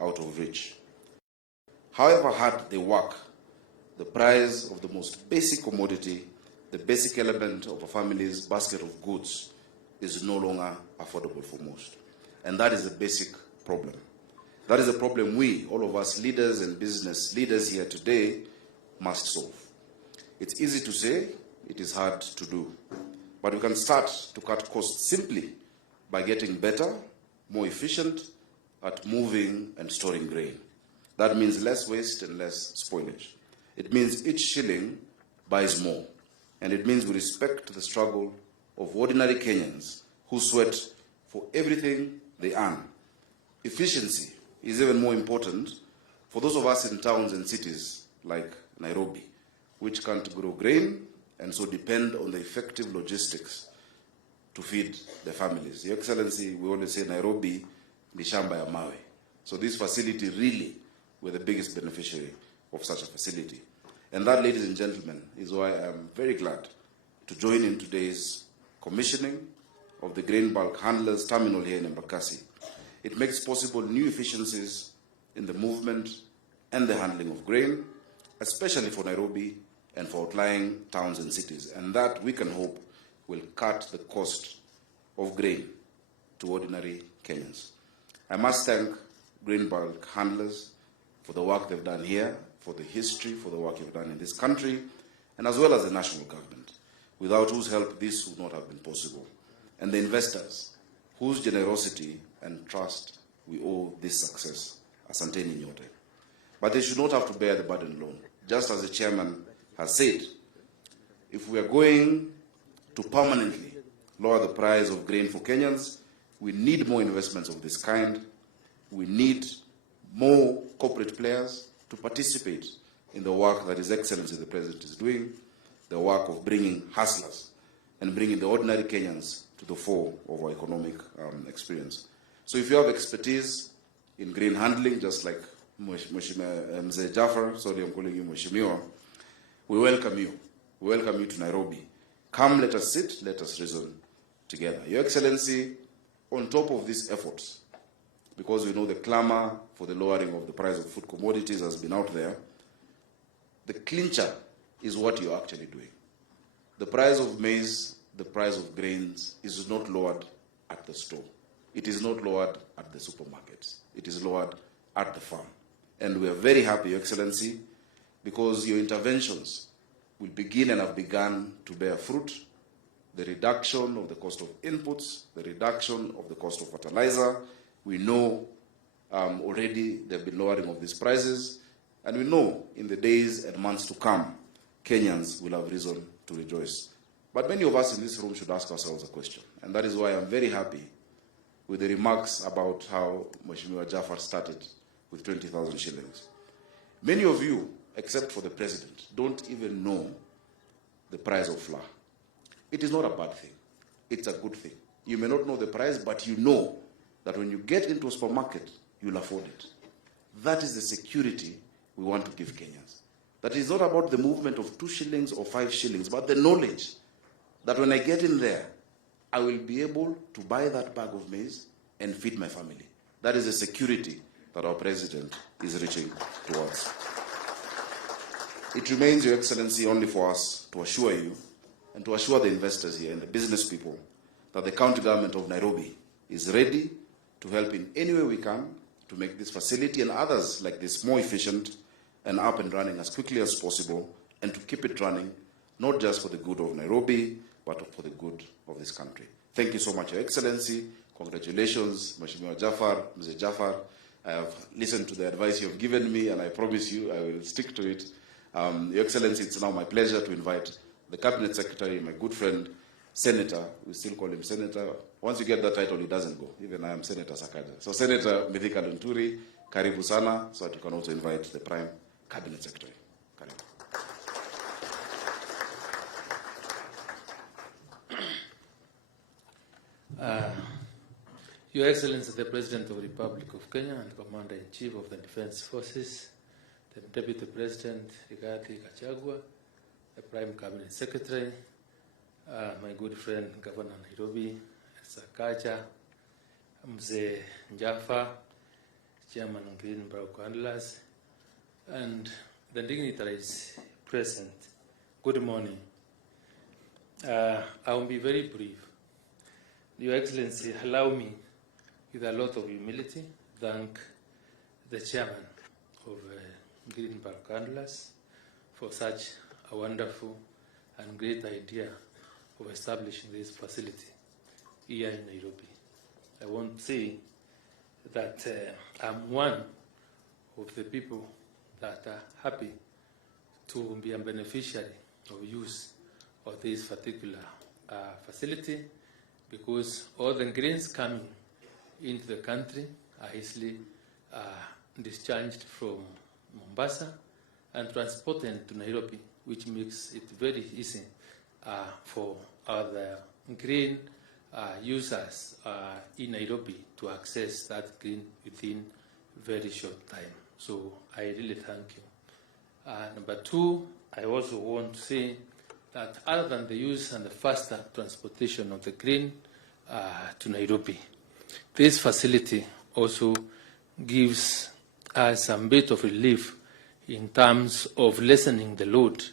out of reach. However hard they work, the price of the most basic commodity, the basic element of a family's basket of goods, is no longer affordable for most. And that is a basic problem. That is a problem we, all of us leaders and business leaders here today, must solve. It's easy to say, it is hard to do. But we can start to cut costs simply by getting better, more efficient at moving and storing grain. That means less waste and less spoilage. It means each shilling buys more. And it means we respect the struggle of ordinary Kenyans who sweat for everything they earn. Efficiency is even more important for those of us in towns and cities like Nairobi, which can't grow grain and so depend on the effective logistics to feed their families. Your Excellency, we always say Nairobi ni shamba ya mawe. So this facility really, we're the biggest beneficiary of such a facility. And that, ladies and gentlemen, is why I'm very glad to join in today's commissioning of the grain bulk handlers terminal here in Embakasi. It makes possible new efficiencies in the movement and the handling of grain, especially for Nairobi and for outlying towns and cities. And that, we can hope, will cut the cost of grain to ordinary Kenyans. I must thank grain bulk handlers for the work they've done here, for the history, for the work you've done in this country, and as well as the national government, without whose help this would not have been possible, and the investors, whose generosity and trust we owe this success. Asanteni nyote. But they should not have to bear the burden alone. Just as the chairman has said, if we are going to permanently lower the price of grain for Kenyans, we need more investments of this kind. We need more corporate players to participate in the work that His Excellency the President is doing, the work of bringing hustlers and bringing the ordinary Kenyans to the fore of our economic experience. So if you have expertise in grain handling, just like Mzee Jafar, sorry I'm calling you Mheshimiwa, we welcome you. We welcome you to Nairobi. Come, let us sit, let us reason together. Your Excellency, on top of these efforts, because we know the clamor for the lowering of the price of food commodities has been out there, the clincher is what you're actually doing. The price of maize, the price of grains is not lowered at the store. It is not lowered at the supermarkets. It is lowered at the farm. And we are very happy, Your Excellency, because your interventions will begin and have begun to bear fruit. The reduction of the cost of inputs, the reduction of the cost of fertilizer. We know already there have been lowering of these prices, and we know in the days and months to come, Kenyans will have reason to rejoice. But many of us in this room should ask ourselves a question, and that is why I'm very happy with the remarks about how Mheshimiwa Jafar started with 20,000 shillings. Many of you, except for the President, don't even know the price of flour. It is not a bad thing. It's a good thing. You may not know the price, but you know that when you get into a supermarket, you'll afford it. That is the security we want to give Kenyans. That is not about the movement of 2 shillings or 5 shillings, but the knowledge that when I get in there, I will be able to buy that bag of maize and feed my family. That is the security that our President is reaching towards. It remains, Your Excellency, only for us to assure you and to assure the investors here and the business people that the county government of Nairobi is ready to help in any way we can to make this facility and others like this more efficient and up and running as quickly as possible, and to keep it running, not just for the good of Nairobi, but for the good of this country. Thank you so much, Your Excellency. Congratulations, Mheshimiwa Jafar, Mzee Jafar. I have listened to the advice you have given me, and I promise you I will stick to it. Your Excellency, it's now my pleasure to invite the Cabinet Secretary, my good friend, Senator, we still call him Senator. Once you get that title, it doesn't go. Even I am Senator Sakaja. So Senator Mithika Lunturi, karibu sana, so that you can also invite the Prime Cabinet Secretary. Karibu. Your Excellency, the President of the Republic of Kenya and Commander-in-Chief of the Defense Forces, the Deputy President, Rigathi Gachagua, the Prime Cabinet Secretary, my good friend, Governor Nairobi, Sakaja, Mzee Jafar, Chairman of Greenbelt Handlers, and the dignitaries present. Good morning. I will be very brief. Your Excellency, allow me, with a lot of humility, thank the Chairman of Greenbelt Handlers for such a wonderful and great idea of establishing this facility here in Nairobi. I want to say that I'm one of the people that are happy to be a beneficiary of use of this particular facility, because all the grains coming into the country are easily discharged from Mombasa and transported to Nairobi, which makes it very easy for other grain users in Nairobi to access that grain within very short time. So I really thank you. Number two, I also want to say that other than the use and the faster transportation of the grain to Nairobi, this facility also gives us some bit of relief in terms of lessening the load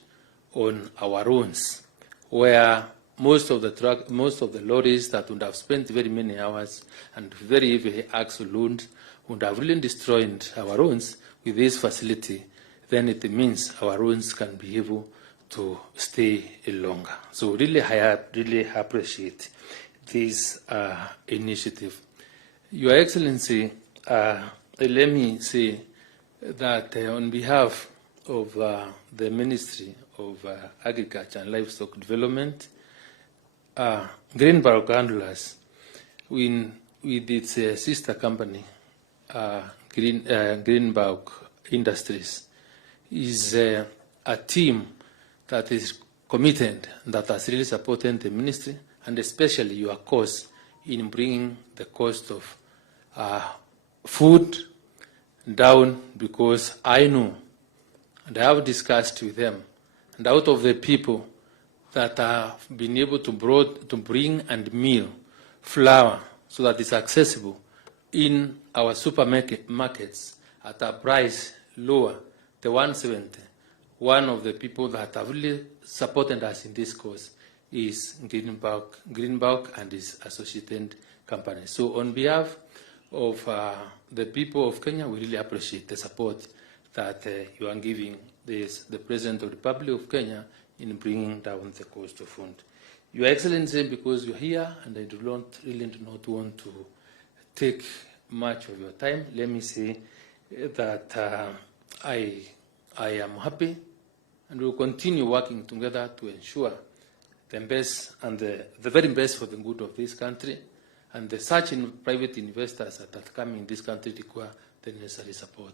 on our roads, where most of the lorries that would have spent very many hours and very heavy axle loads would have really destroyed our roads. With this facility, then it means our roads can be able to stay longer. So really, I really appreciate this initiative. Your Excellency, let me say that on behalf of the Ministry of Agriculture and Livestock Development, Greenbelt Handlers, with its sister company, Greenbelt Industries, is a team that is committed, that has really supported the ministry, and especially your cause in bringing the cost of food down, because I know, and I have discussed with them, and out of the people that have been able to bring and mill flour so that it's accessible in our supermarkets at a price lower, the 170, one of the people that have really supported us in this cause is Greenbelt and his associated companies. So on behalf of the people of Kenya, we really appreciate the support that you are giving the President of the Republic of Kenya in bringing down the cost of food. Your Excellency, because you're here, and I really do not want to take much of your time, let me say that I am happy, and we'll continue working together to ensure the best and the very best for the good of this country, and the such private investors that come in this country require the necessary support.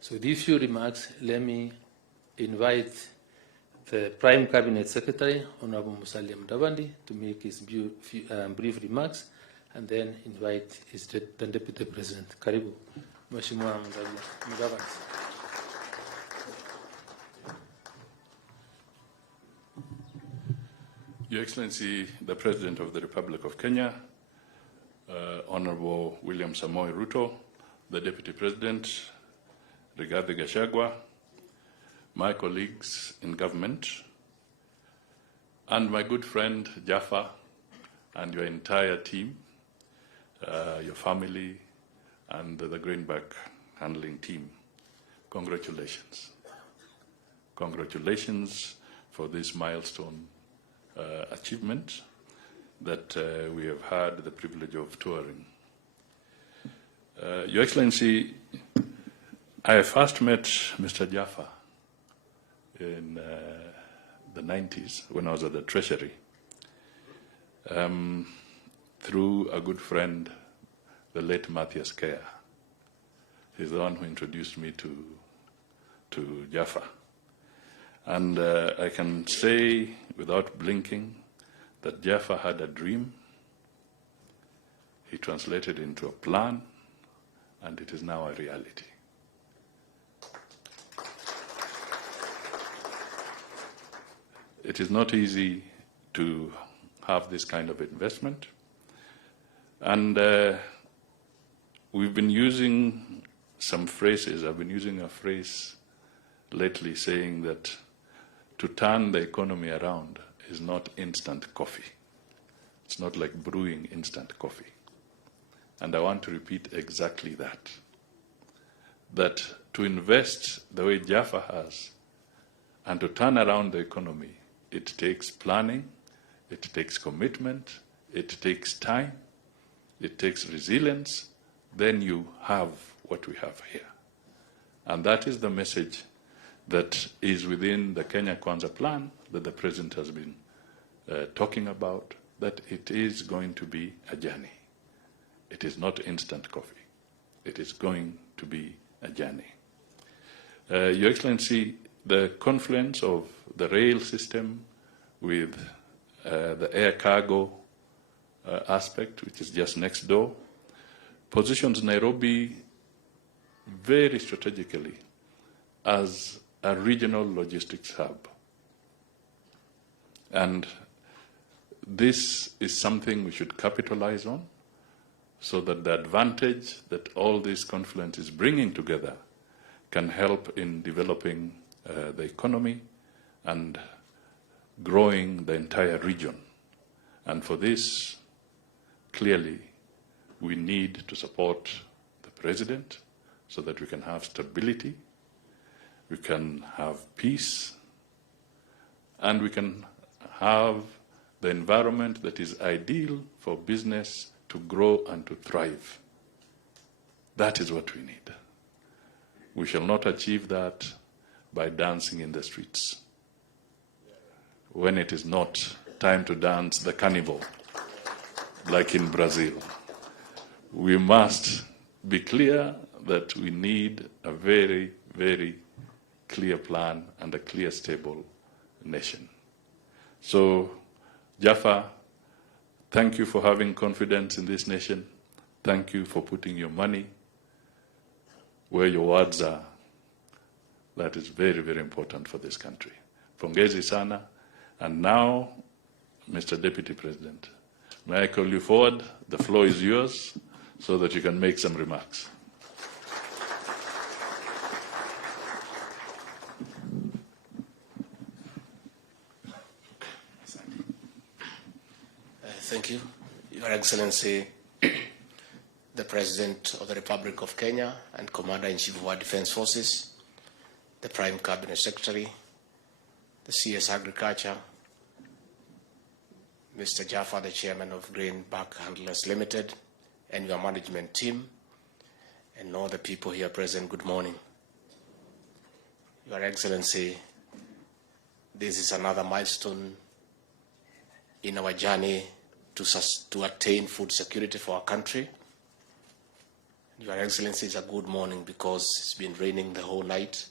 So with these few remarks, let me invite the Prime Cabinet Secretary, Honorable Musalia Mudavadi, to make his brief remarks, and then invite the Deputy President. Karibu, Mheshimiwa Mudavadi. Your Excellency, the President of the Republic of Kenya, Honorable William Samoei Ruto, the Deputy President, Rigathi Gachagua, my colleagues in government, and my good friend Jaffa and your entire team, your family, and the Greenbelt handling team. Congratulations. Congratulations for this milestone achievement that we have had the privilege of touring. Your Excellency, I first met Mr. Jaffa in the 90s when I was at the Treasury through a good friend, the late Matthias Kea. He's the one who introduced me to Jaffa. And I can say without blinking that Jaffa had a dream. He translated into a plan, and it is now a reality. It is not easy to have this kind of investment. And we've been using some phrases. I've been using a phrase lately saying that to turn the economy around is not instant coffee. It's not like brewing instant coffee. And I want to repeat exactly that. That to invest the way Jaffa has and to turn around the economy, it takes planning, it takes commitment, it takes time, it takes resilience. Then you have what we have here. And that is the message that is within the Kenya Kwanza plan that the President has been talking about, that it is going to be a journey. It is not instant coffee. It is going to be a journey. Your Excellency, the confluence of the rail system with the air cargo aspect, which is just next door, positions Nairobi very strategically as a regional logistics hub. And this is something we should capitalize on so that the advantage that all this confluence is bringing together can help in developing the economy and growing the entire region. And for this, clearly, we need to support the President so that we can have stability, we can have peace, and we can have the environment that is ideal for business to grow and to thrive. That is what we need. We shall not achieve that by dancing in the streets when it is not time to dance the carnival, like in Brazil. We must be clear that we need a very, very clear plan and a clear, stable nation. So, Jaffa, thank you for having confidence in this nation. Thank you for putting your money where your words are. That is very, very important for this country. Pongezi sana. And now, Mr. Deputy President, may I call you forward? The floor is yours so that you can make some remarks. Thank you. Your Excellency, the President of the Republic of Kenya and Commander-in-Chief of our Defense Forces, the Prime Cabinet Secretary, the CS Agriculture, Mr. Jaffa, the Chairman of Greenback Handlers Limited, and your management team, and all the people here present, good morning. Your Excellency, this is another milestone in our journey to attain food security for our country. Your Excellency, it's a good morning because it's been raining the whole night,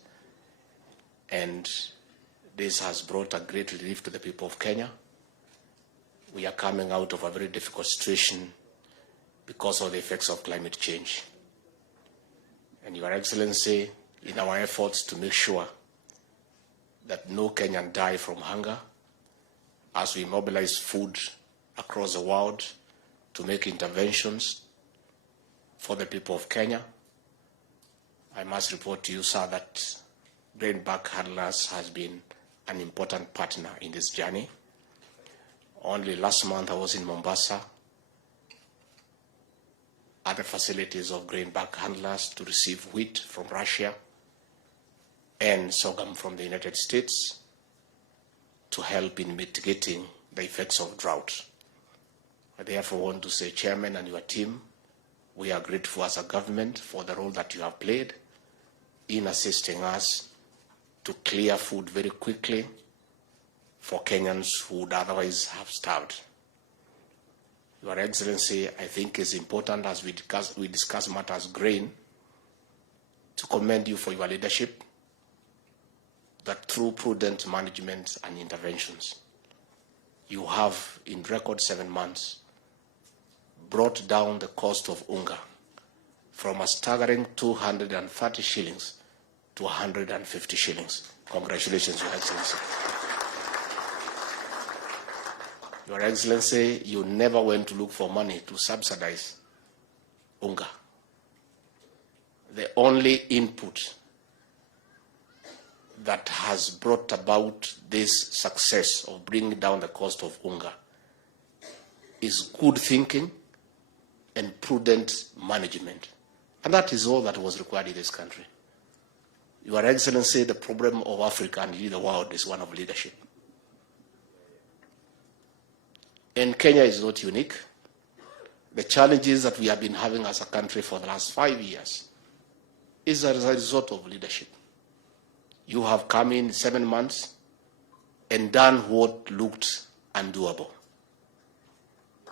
and this has brought a great relief to the people of Kenya. We are coming out of a very difficult situation because of the effects of climate change. And Your Excellency, in our efforts to make sure that no Kenyan die from hunger, as we mobilize food across the world to make interventions for the people of Kenya, I must report to you, sir, that Greenback Handlers has been an important partner in this journey. Only last month I was in Mombasa at the facilities of Greenback Handlers to receive wheat from Russia and sorghum from the United States to help in mitigating the effects of drought. I therefore want to say, Chairman and your team, we are grateful as a government for the role that you have played in assisting us to clear food very quickly for Kenyans who would otherwise have starved. Your Excellency, I think it's important as we discuss matters grain to commend you for your leadership, that through prudent management and interventions, you have, in record 7 months, brought down the cost of unga from a staggering 230 shillings to 150 shillings. Congratulations, Your Excellency. Your Excellency, you never went to look for money to subsidize unga. the only input that has brought about this success of bringing down the cost of unga is good thinking and prudent management. And that is all that was required in this country. Your Excellency, the problem of Africa and indeed the world is one of leadership. And Kenya is not unique. The challenges that we have been having as a country for the last 5 years is as a result of leadership. You have come in 7 months and done what looked undoable.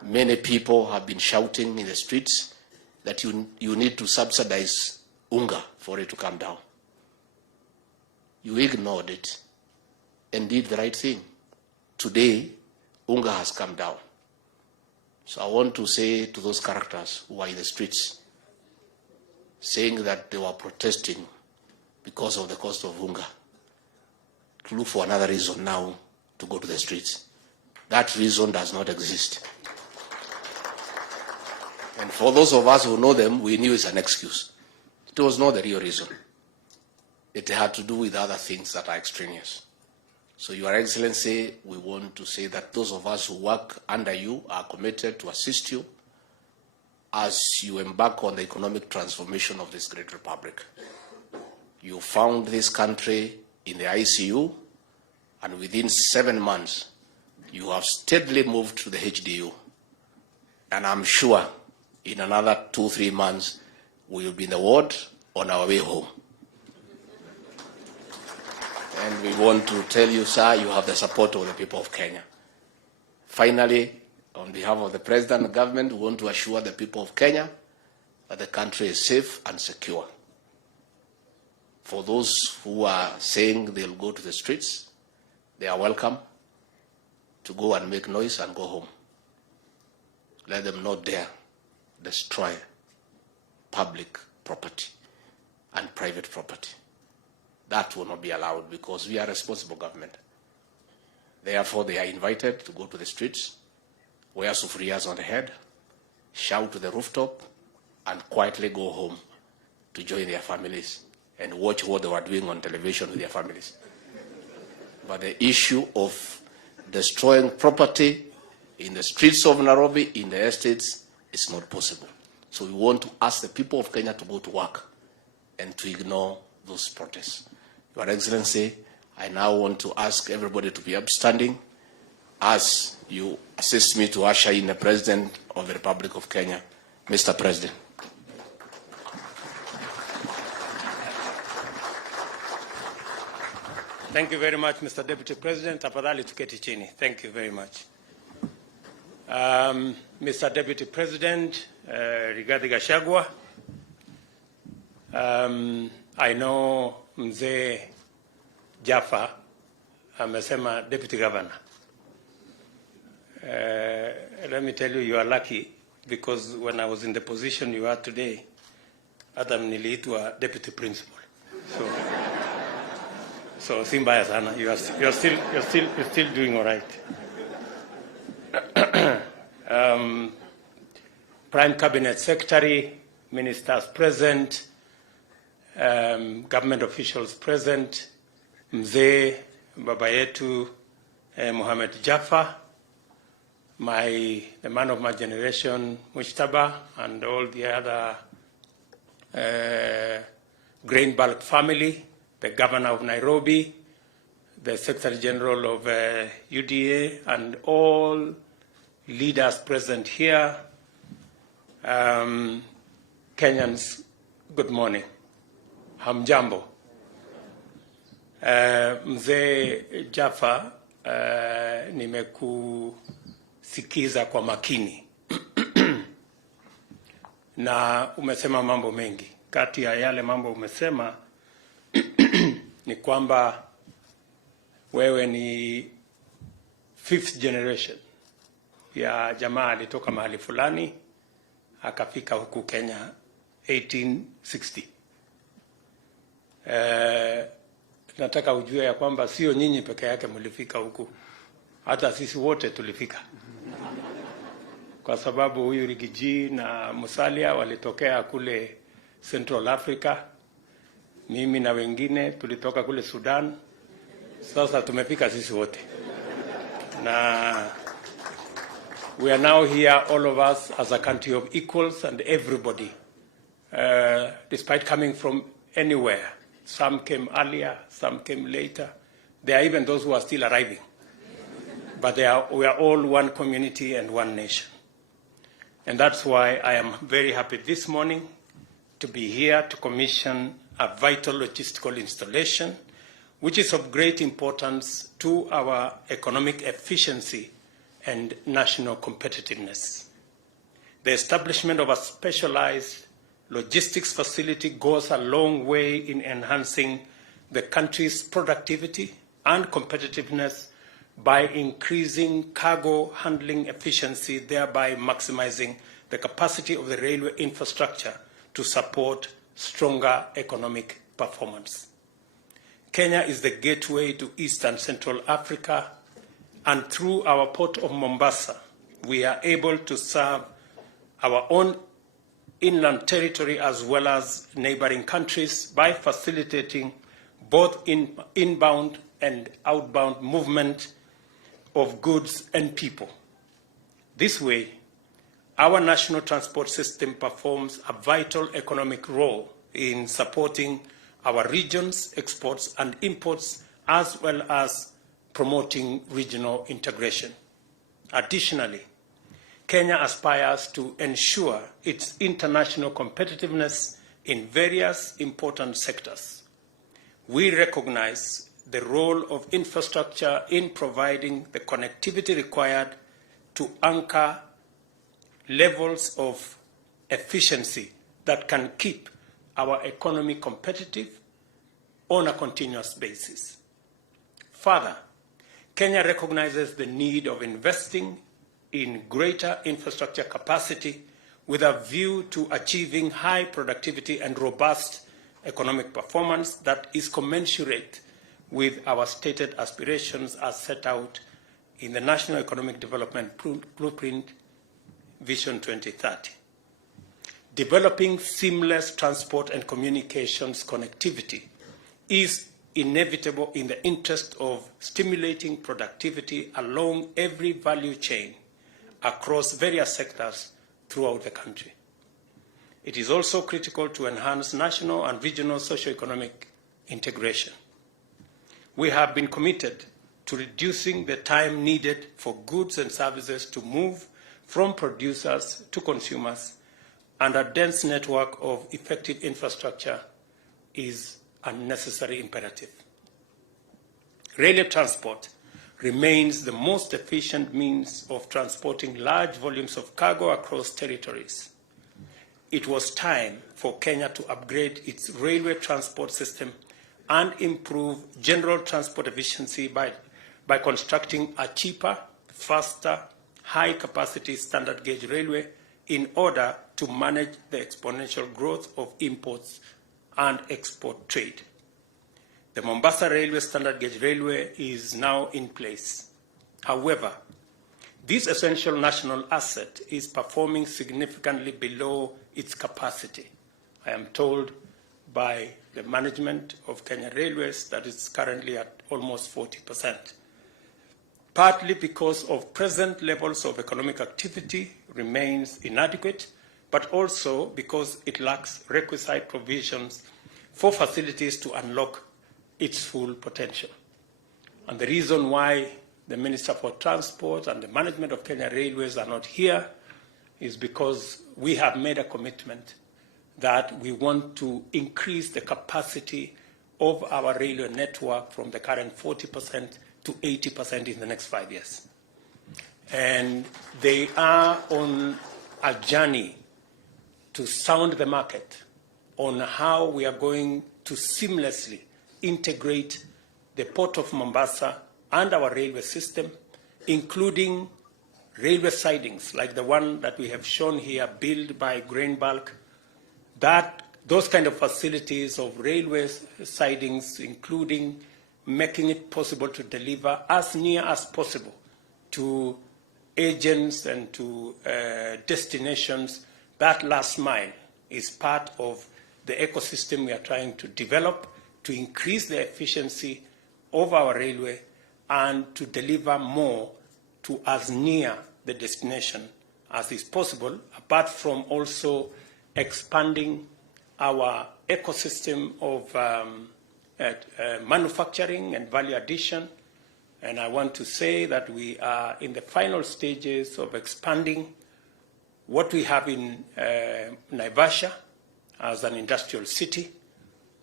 Many people have been shouting in the streets that you need to subsidize unga for it to come down. You ignored it and did the right thing. Today, unga has come down. So I want to say to those characters who are in the streets, saying that they were protesting because of the cost of unga, to look for another reason now to go to the streets. That reason does not exist. And for those of us who know them, we knew it's an excuse. It was not the real reason. It had to do with other things that are extraneous. So, Your Excellency, we want to say that those of us who work under you are committed to assist you as you embark on the economic transformation of this great republic. You found this country in the ICU, and within 7 months, you have steadily moved to the HDU. And I'm sure in another 2-3 months, we will be in the ward on our way home. And we want to tell you, sir, you have the support of the people of Kenya. Finally, on behalf of the President and government, we want to assure the people of Kenya that the country is safe and secure. For those who are saying they'll go to the streets, they are welcome to go and make noise and go home. Let them not dare destroy public property and private property. That will not be allowed because we are a responsible government. Therefore, they are invited to go to the streets, wear sufriyas on the head, shout to the rooftop, and quietly go home to join their families and watch what they were doing on television with their families. But the issue of destroying property in the streets of Nairobi, in the estates, is not possible. So we want to ask the people of Kenya to go to work and to ignore those protests. Your Excellency, I now want to ask everybody to be upstanding as you assist me to usher in the President of the Republic of Kenya. Mr. President. Thank you very much, Mr. Deputy President. Tafadhali tuketi chini. Thank you very much. Mr. Deputy President, Rigathi Gachagua, I know Mzee Jaffa amesema Deputy Governor. Let me tell you, you are lucky because when I was in the position you are today, Adam niliitwa Deputy Principal. So si mbaya sana. You're still doing all right. Prime Cabinet Secretary, ministers present, government officials present, Mzee Baba yetu Mohamed Jaffa, the man of my generation, Mushtaba, and all the other grain bulk family, the governor of Nairobi, the Secretary General of UDA, and all leaders present here. Kenyans, good morning. Hamjambo. Mzee Jaffa, nimekusikiza kwa makini na umesema mambo mengi. Kati ya yale mambo umesema ni kwamba wewe ni 5th generation ya jamaa alitoka mahali fulani akafika huku Kenya 1860. Nataka ujue ya kwamba sio nyinyi peke yake mlifika huku, hata sisi wote tulifika. Kwa sababu huyu Rigiji na Musalia walitokea kule Central Africa. Mimi na wengine tulitoka kule Sudan. Sasa tumefika sisi wote. Na we are now here, all of us, as a country of equals, and everybody, despite coming from anywhere. Some came earlier, some came later. There are even those who are still arriving. But we are all one community and one nation. And that's why I am very happy this morning to be here to commission a vital logistical installation, which is of great importance to our economic efficiency and national competitiveness. The establishment of a specialized logistics facility goes a long way in enhancing the country's productivity and competitiveness by increasing cargo handling efficiency, thereby maximizing the capacity of the railway infrastructure to support stronger economic performance. Kenya is the gateway to East and Central Africa, and through our port of Mombasa, we are able to serve our own inland territory as well as neighboring countries by facilitating both inbound and outbound movement of goods and people. This way, our national transport system performs a vital economic role in supporting our region's exports and imports, as well as promoting regional integration. Additionally, Kenya aspires to ensure its international competitiveness in various important sectors. We recognize the role of infrastructure in providing the connectivity required to anchor levels of efficiency that can keep our economy competitive on a continuous basis. Further, Kenya recognizes the need of investing in greater infrastructure capacity with a view to achieving high productivity and robust economic performance that is commensurate with our stated aspirations as set out in the National Economic Development Blueprint Vision 2030. Developing seamless transport and communications connectivity is inevitable in the interest of stimulating productivity along every value chain across various sectors throughout the country. It is also critical to enhance national and regional socio-economic integration. We have been committed to reducing the time needed for goods and services to move from producers to consumers, and a dense network of effective infrastructure is a necessary imperative. Railway transport remains the most efficient means of transporting large volumes of cargo across territories. It was time for Kenya to upgrade its railway transport system and improve general transport efficiency by constructing a cheaper, faster, high-capacity standard gauge railway in order to manage the exponential growth of imports and export trade. The Mombasa Railway standard gauge railway is now in place. However, this essential national asset is performing significantly below its capacity. I am told by the management of Kenya Railways that it's currently at almost 40%. Partly because of present levels of economic activity remains inadequate, but also because it lacks requisite provisions for facilities to unlock its full potential. And the reason why the Minister for Transport and the management of Kenya Railways are not here is because we have made a commitment that we want to increase the capacity of our railway network from the current 40% to 80% in the next 5 years. And they are on a journey to sound the market on how we are going to seamlessly integrate the Port of Mombasa and our railway system, including railway sidings like the one that we have shown here, built by Grain Bulk. Those kind of facilities of railway sidings, including making it possible to deliver as near as possible to agents and to destinations. That last mile is part of the ecosystem we are trying to develop to increase the efficiency of our railway and to deliver more to as near the destination as is possible, apart from also expanding our ecosystem of manufacturing and value addition. And I want to say that we are in the final stages of expanding what we have in Naivasha as an industrial city.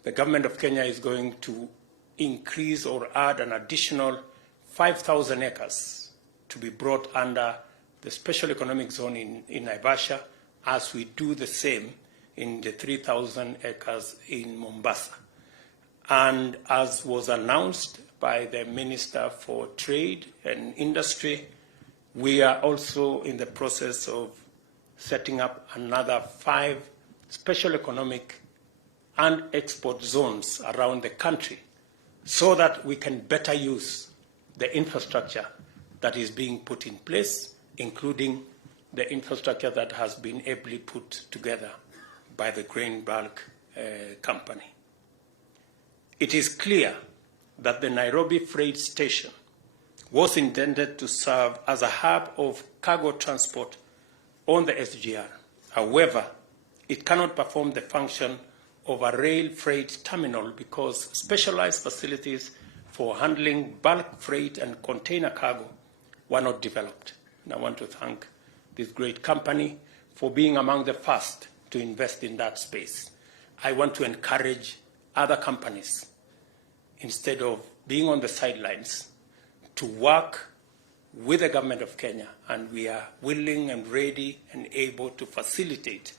The government of Kenya is going to increase or add an additional 5,000 acres to be brought under the special economic zone in Naivasha, as we do the same in the 3,000 acres in Mombasa. And as was announced by the Minister for Trade and Industry, we are also in the process of setting up another 5 special economic and export zones around the country so that we can better use the infrastructure that is being put in place, including the infrastructure that has been ably put together by the grain bulk company. It is clear that the Nairobi freight station was intended to serve as a hub of cargo transport on the SGR. However, it cannot perform the function of a rail freight terminal because specialized facilities for handling bulk freight and container cargo were not developed. And I want to thank this great company for being among the first to invest in that space. I want to encourage other companies, instead of being on the sidelines, to work with the government of Kenya, and we are willing and ready and able to facilitate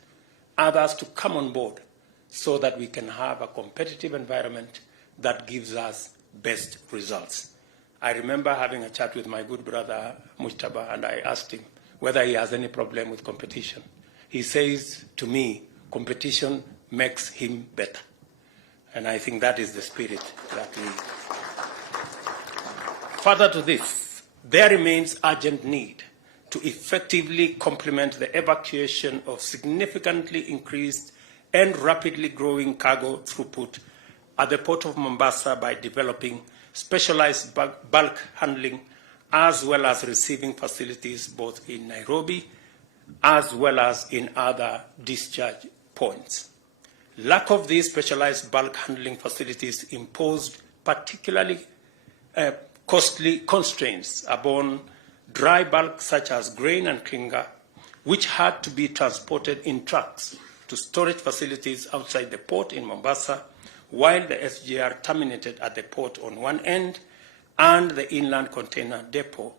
others to come on board so that we can have a competitive environment that gives us best results. I remember having a chat with my good brother Mujtaba, and I asked him whether he has any problem with competition. He says to me, competition makes him better. And I think that is the spirit that we... Further to this, there remains urgent need to effectively complement the evacuation of significantly increased and rapidly growing cargo throughput at the Port of Mombasa by developing specialized bulk handling as well as receiving facilities both in Nairobi as well as in other discharge points. Lack of these specialized bulk handling facilities imposed particularly costly constraints upon dry bulk such as grain and clinker, which had to be transported in trucks to storage facilities outside the port in Mombasa, while the SGR terminated at the port on one end and the inland container depot,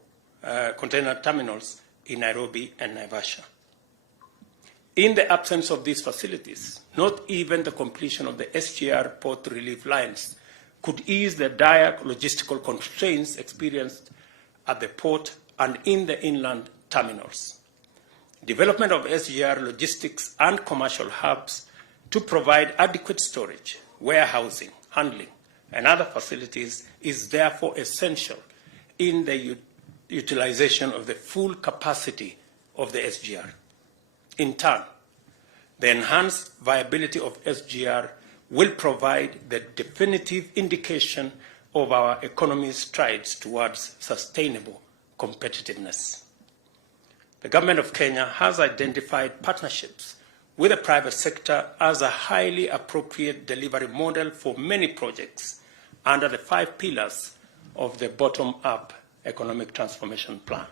container terminals in Nairobi and Naivasha. In the absence of these facilities, not even the completion of the SGR port relief lines could ease the dire logistical constraints experienced at the port and in the inland terminals. Development of SGR logistics and commercial hubs to provide adequate storage, warehousing, handling, and other facilities is therefore essential in the utilization of the full capacity of the SGR. In turn, the enhanced viability of SGR will provide the definitive indication of our economy's strides towards sustainable competitiveness. The Government of Kenya has identified partnerships with the private sector as a highly appropriate delivery model for many projects under the 5 pillars of the bottom-up economic transformation plan.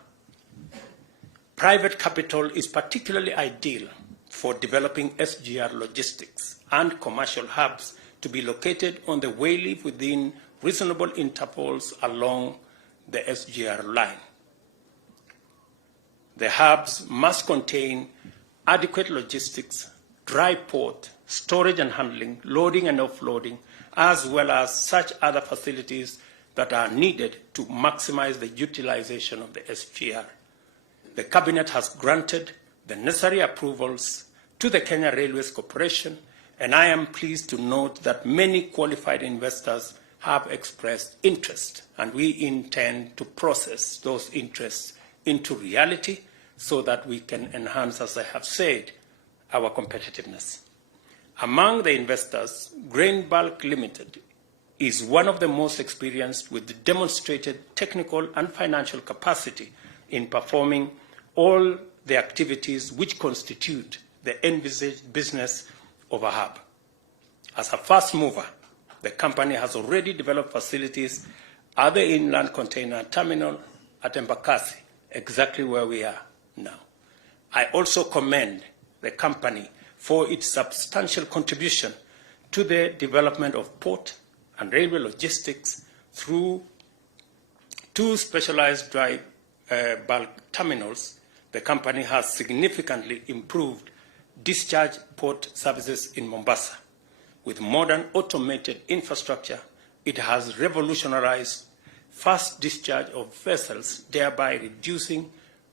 Private capital is particularly ideal for developing SGR logistics and commercial hubs to be located on the wayleave within reasonable intervals along the SGR line. The hubs must contain adequate logistics, dry port, storage and handling, loading and offloading, as well as such other facilities that are needed to maximize the utilization of the SGR. The Cabinet has granted the necessary approvals to the Kenya Railways Corporation, and I am pleased to note that many qualified investors have expressed interest, and we intend to process those interests into reality so that we can enhance, as I have said, our competitiveness. Among the investors, Grain Bulk Limited is one of the most experienced with demonstrated technical and financial capacity in performing all the activities which constitute the envisaged business of a hub. As a first mover, the company has already developed facilities at the inland container terminal at Embakasi, exactly where we are now. I also commend the company for its substantial contribution to the development of port and railway logistics through 2 specialized dry bulk terminals. The company has significantly improved discharge port services in Mombasa. With modern automated infrastructure, it has revolutionized fast discharge of vessels, thereby reducing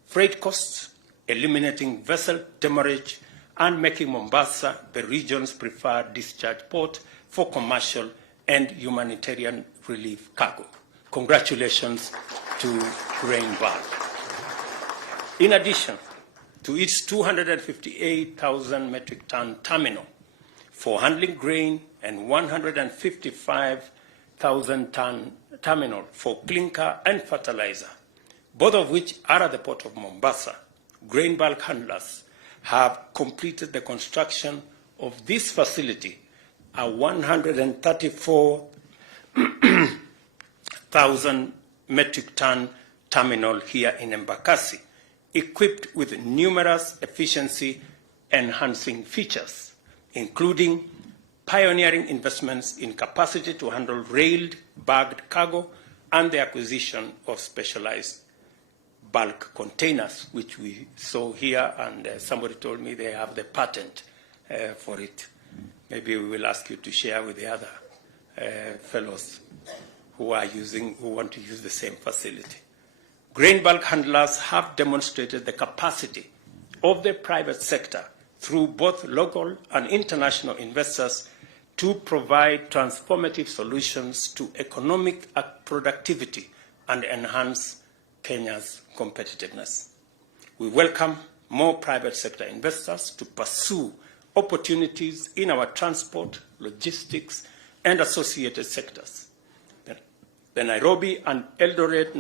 freight costs, eliminating vessel demurrage, and making Mombasa the region's preferred discharge port for commercial and humanitarian relief cargo. Congratulations to Grain Bulk. In addition to its 258,000 metric ton terminal for handling grain and 155,000 ton terminal for clinker and fertilizer, both of which are at the port of Mombasa, Grain Bulk handlers have completed the construction of this facility, a 134,000 metric ton terminal here in Embakasi, equipped with numerous efficiency-enhancing features, including pioneering investments in capacity to handle railed bagged cargo and the acquisition of specialized bulk containers, which we saw here, and somebody told me they have the patent for it. Maybe we will ask you to share with the other fellows who want to use the same facility. Grain bulk handlers have demonstrated the capacity of the private sector through both local and international investors to provide transformative solutions to economic productivity and enhance Kenya's competitiveness. We welcome more private sector investors to pursue opportunities in our transport, logistics, and associated sectors. The Nairobi and Eldoret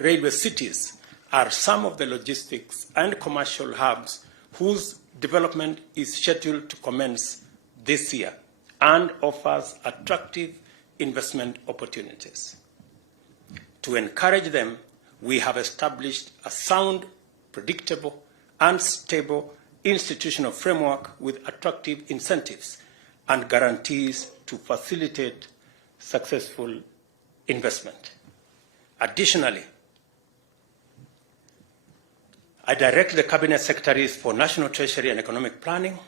railway cities are some of the logistics and commercial hubs whose development is scheduled to commence this year and offers attractive investment opportunities. To encourage them, we have established a sound, predictable, and stable institutional framework with attractive incentives and guarantees to facilitate successful investment. Additionally, I direct the Cabinet Secretaries for National Treasury and Economic Planning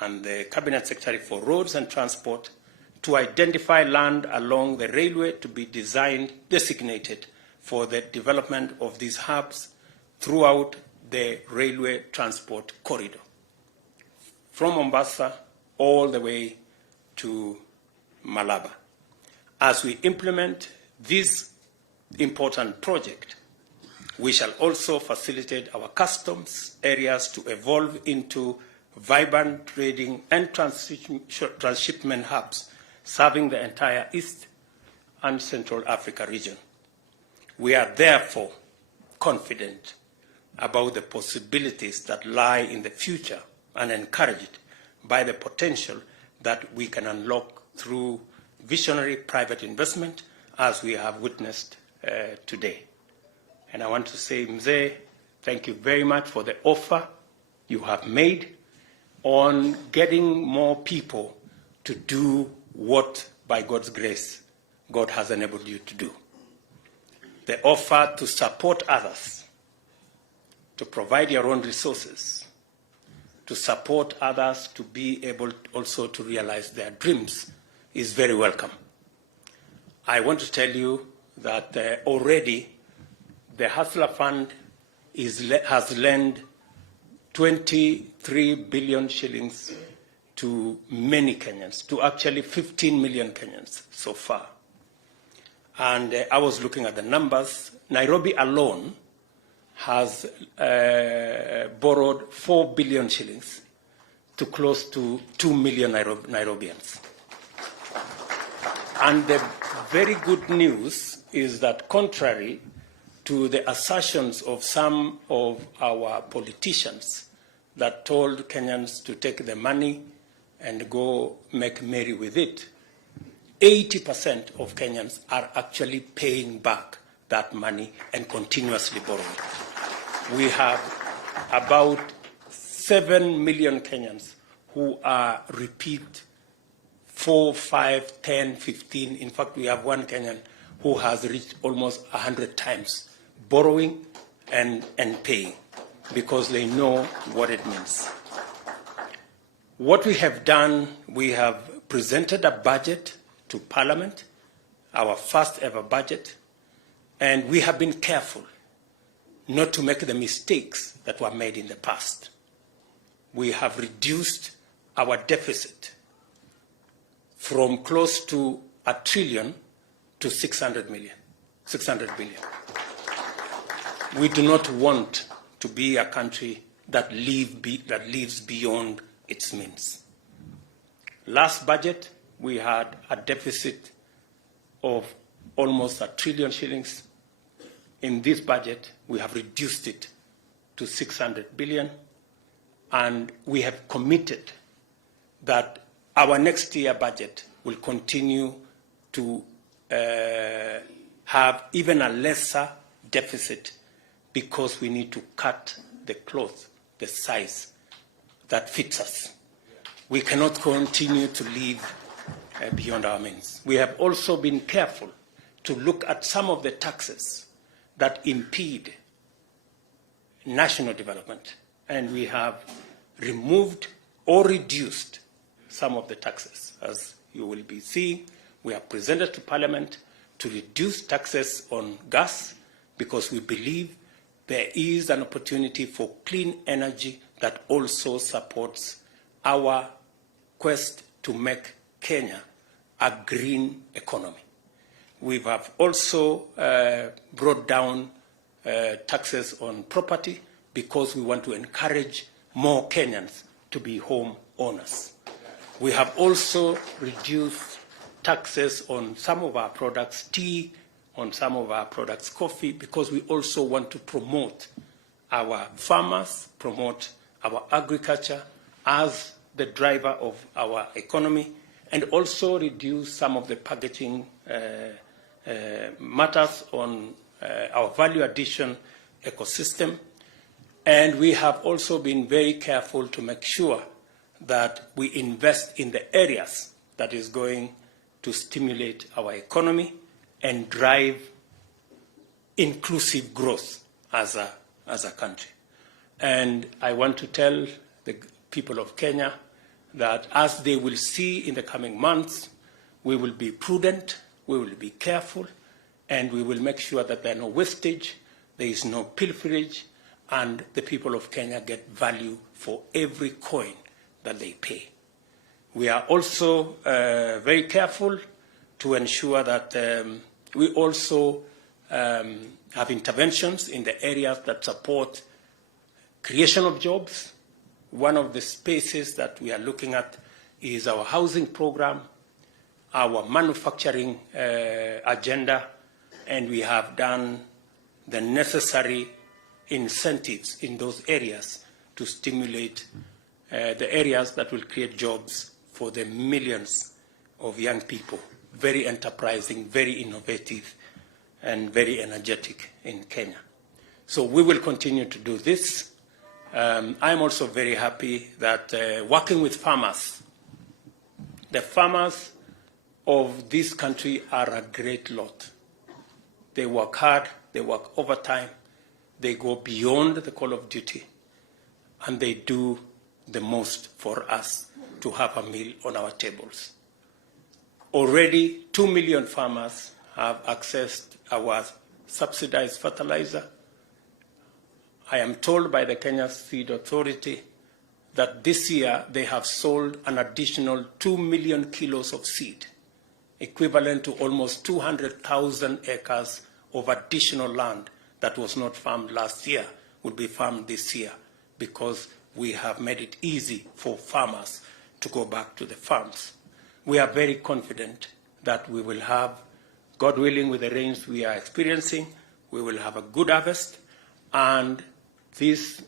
and the Cabinet Secretary for Roads and Transport to identify land along the railway to be designated for the development of these hubs throughout the railway transport corridor, from Mombasa all the way to Malaba. As we implement this important project, we shall also facilitate our customs areas to evolve into vibrant trading and transshipment hubs, serving the entire East and Central Africa region. We are therefore confident about the possibilities that lie in the future and encouraged by the potential that we can unlock through visionary private investment, as we have witnessed today. And I want to say, Mzee, thank you very much for the offer you have made on getting more people to do what, by God's grace, God has enabled you to do. The offer to support others, to provide your own resources, to support others to be able also to realize their dreams is very welcome. I want to tell you that already the Hustler Fund has lent 23 billion shillings to many Kenyans, to actually 15 million Kenyans so far. And I was looking at the numbers. Nairobi alone has borrowed 4 billion shillings to close to 2 million Nairobians. And the very good news is that contrary to the assertions of some of our politicians that told Kenyans to take the money and go make merry with it, 80% of Kenyans are actually paying back that money and continuously borrowing. We have about 7 million Kenyans who are repeat 4, 5, 10, 15. In fact, we have one Kenyan who has reached almost 100 times borrowing and paying because they know what it means. What we have done, we have presented a budget to Parliament, our first ever budget, and we have been careful not to make the mistakes that were made in the past. We have reduced our deficit from close to $1 trillion to 600 billion. We do not want to be a country that lives beyond its means. Last budget, we had a deficit of almost $1 trillion shillings. In this budget, we have reduced it to 600 billion, and we have committed that our next year budget will continue to have even a lesser deficit because we need to cut the cloth, the size that fits us. We cannot continue to live beyond our means. We have also been careful to look at some of the taxes that impede national development, and we have removed or reduced some of the taxes. As you will be seeing, we have presented to Parliament to reduce taxes on gas because we believe there is an opportunity for clean energy that also supports our quest to make Kenya a green economy. We have also brought down taxes on property because we want to encourage more Kenyans to be home owners. We have also reduced taxes on some of our products, tea, on some of our products, coffee, because we also want to promote our farmers, promote our agriculture as the driver of our economy, and also reduce some of the packaging matters on our value addition ecosystem. And we have also been very careful to make sure that we invest in the areas that is going to stimulate our economy and drive inclusive growth as a country. And I want to tell the people of Kenya that as they will see in the coming months, we will be prudent, we will be careful, and we will make sure that there are no wastage, there is no pilferage, and the people of Kenya get value for every coin that they pay. We are also very careful to ensure that we also have interventions in the areas that support creation of jobs. One of the spaces that we are looking at is our housing program, our manufacturing agenda, and we have done the necessary incentives in those areas to stimulate the areas that will create jobs for the millions of young people, very enterprising, very innovative, and very energetic in Kenya. So we will continue to do this. I'm also very happy that working with farmers, the farmers of this country are a great lot. They work hard, they work overtime, they go beyond the call of duty, and they do the most for us to have a meal on our tables. Already 2 million farmers have accessed our subsidized fertilizer. I am told by the Kenya Seed Authority that this year they have sold an additional 2 million kilos of seed, equivalent to almost 200,000 acres of additional land that was not farmed last year will be farmed this year because we have made it easy for farmers to go back to the farms. We are very confident that we will have, God willing, with the rains we are experiencing, we will have a good harvest, and this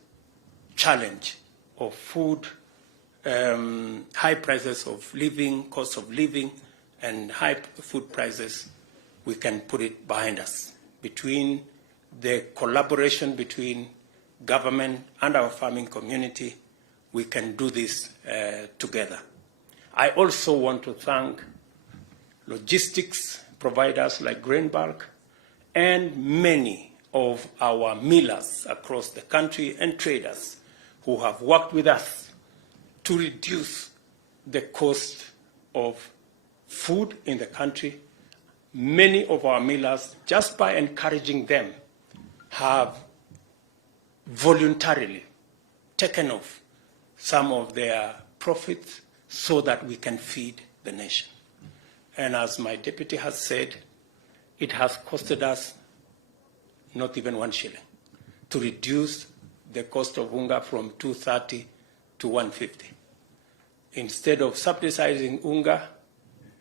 challenge of food, high prices of living, cost of living, and high food prices, we can put it behind us. Between the collaboration between government and our farming community, we can do this together. I also want to thank logistics providers like Grain Bulk and many of our millers across the country and traders who have worked with us to reduce the cost of food in the country. Many of our millers, just by encouraging them, have voluntarily taken off some of their profits so that we can feed the nation. And as my deputy has said, it has costed us not even 1 shilling to reduce the cost of unga from 230 to 150. Instead of subsidizing unga,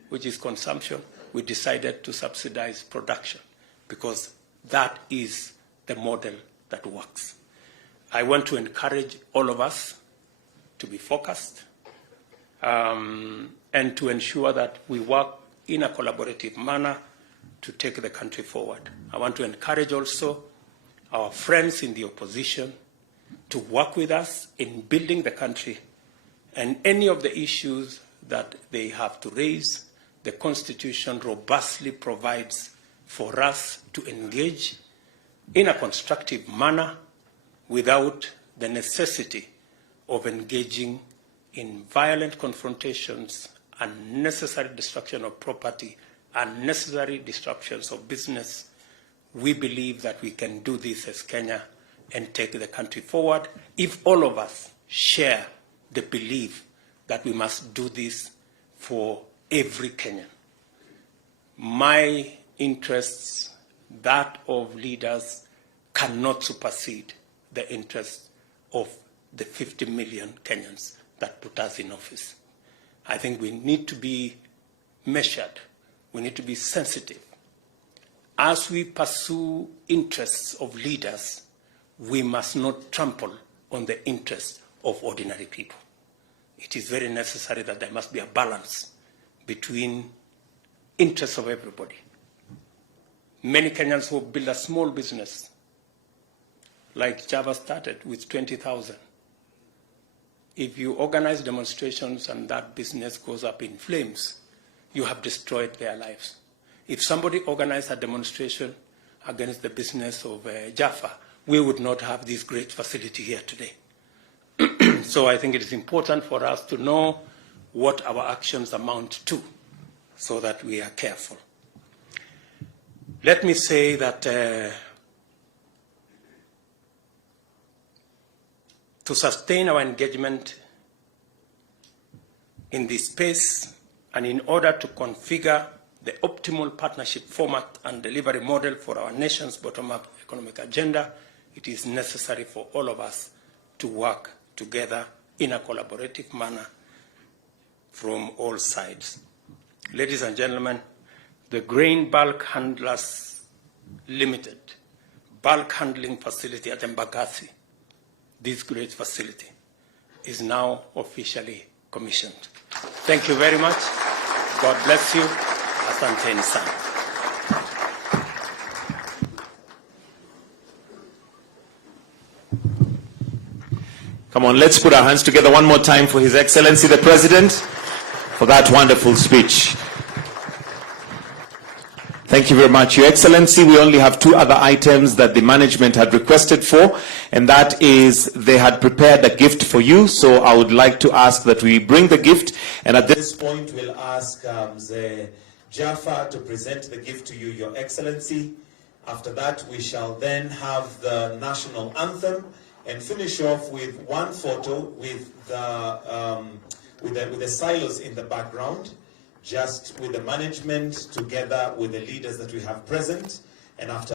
which is consumption, we decided to subsidize production because that is the model that works. I want to encourage all of us to be focused and to ensure that we work in a collaborative manner to take the country forward. I want to encourage also our friends in the opposition to work with us in building the country, and any of the issues that they have to raise, the Constitution robustly provides for us to engage in a constructive manner without the necessity of engaging in violent confrontations, unnecessary destruction of property, unnecessary disruptions of business. We believe that we can do this as Kenya and take the country forward if all of us share the belief that we must do this for every Kenyan. My interests, that of leaders, cannot supersede the interests of the 50 million Kenyans that put us in office. I think we need to be measured. We need to be sensitive. As we pursue interests of leaders, we must not trample on the interests of ordinary people. It is very necessary that there must be a balance between interests of everybody. Many Kenyans who build a small business, like Java started with 20,000. If you organize demonstrations and that business goes up in flames, you have destroyed their lives. If somebody organized a demonstration against the business of Jaffa, we would not have this great facility here today. So I think it is important for us to know what our actions amount to so that we are careful. Let me say that to sustain our engagement in this space and in order to configure the optimal partnership format and delivery model for our nation's bottom-up economic agenda, it is necessary for all of us to work together in a collaborative manner from all sides. Ladies and gentlemen, the Grain Bulk Handlers Limited bulk handling facility at Embakasi, this great facility, is now officially commissioned. Thank you very much. God bless you. Asanteni sana. Come on, let's put our hands together one more time for His Excellency the President for that wonderful speech. Thank you very much, Your Excellency. We only have 2 other items that the management had requested for, and that is they had prepared a gift for you. So I would like to ask that we bring the gift, and at this point we'll ask Mzee Jaffa to present the gift to you, Your Excellency. After that, we shall then have the national anthem and finish off with one photo with the silos in the background, just with the management together with the leaders that we have present. And after